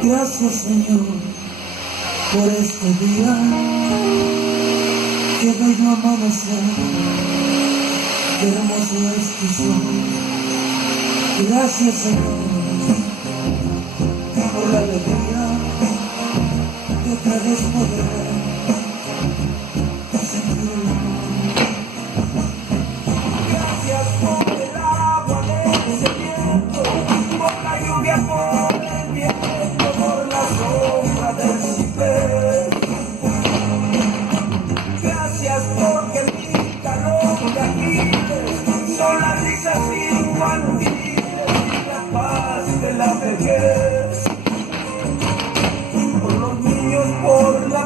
Gracias, Señor, por este día, qué bello amanecer, qué hermoso es tu sol. Gracias, Señor, por la alegría que traes poder sentir. Gracias por el agua de ese viento, por la lluvia, por el viento, por la sombra del ciprés. Gracias porque mi calor de Aquiles son las risas infantiles y la paz de la vejez. Por los niños, por la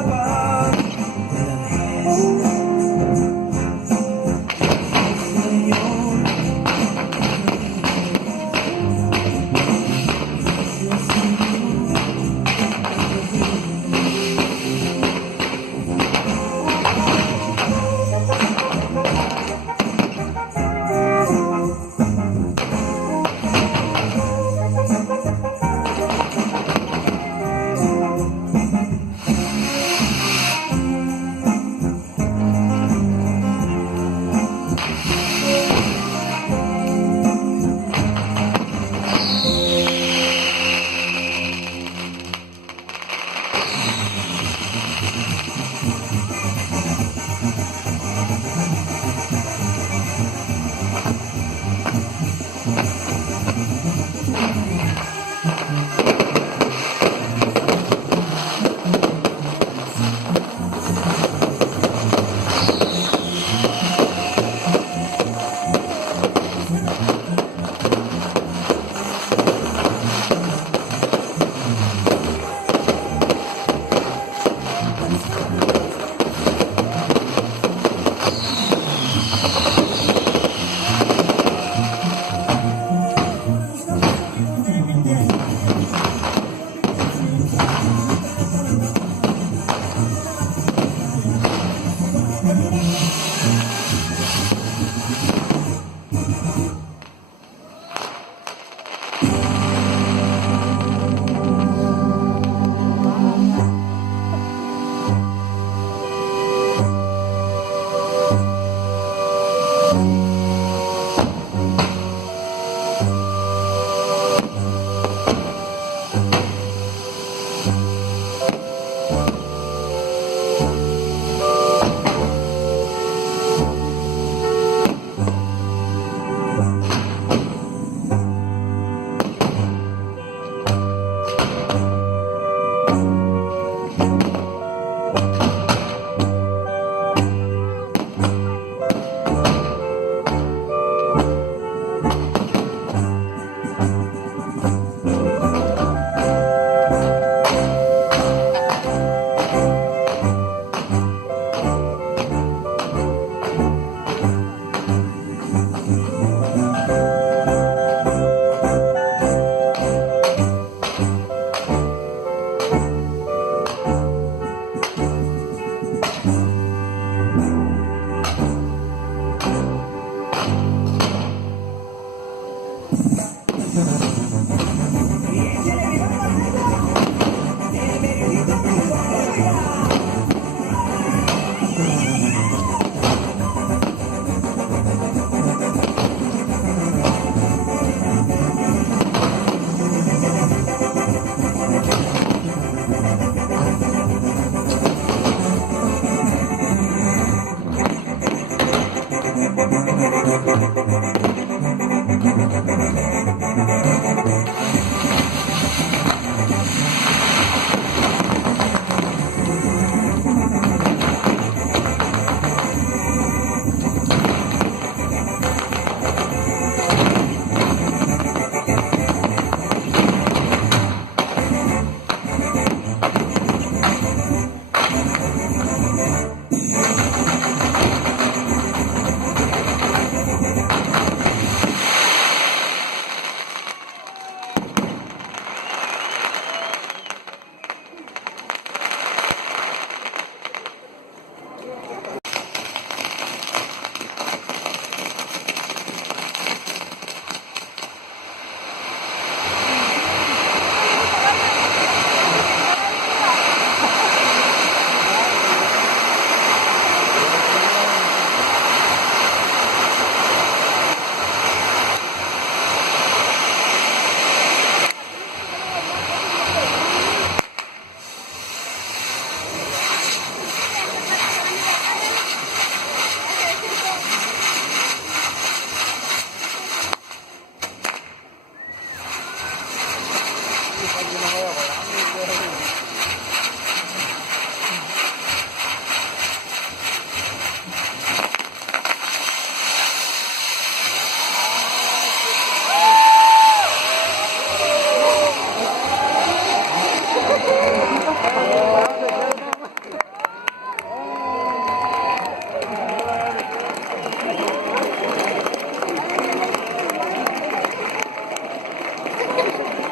aquí no me voy a parar.